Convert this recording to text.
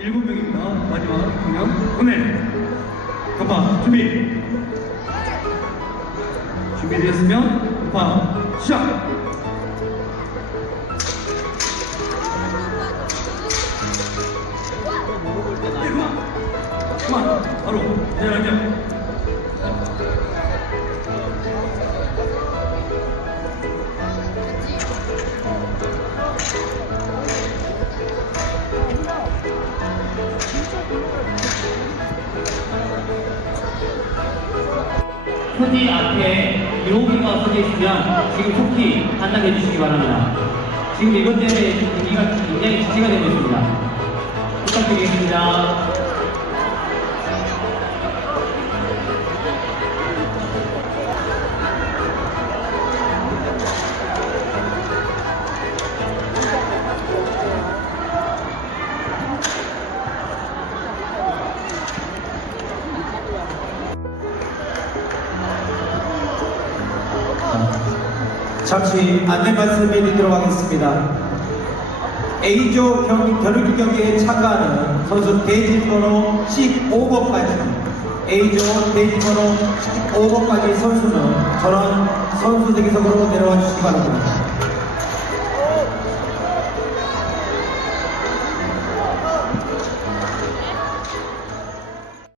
일곱 명입니다. 마지막 한 명. 보내. 간파 준비. 준비되었으면 간파 시작. 네, 그만. 바로 내려가죠. 표지 앞에 요기가 써져 있으면 지금 속히 판단해 주시기 바랍니다. 지금 이것 때문에 분위기가 굉장히 지체가 되고 있습니다. 부탁드리겠습니다. 잠시 안내 말씀을 드리도록 하겠습니다. A조 경기, 겨루기 경기에 참가하는 선수 대진번호 15번까지 A조 대진번호 15번까지 선수는 전원 선수 대기석으로 내려와 주시기 바랍니다.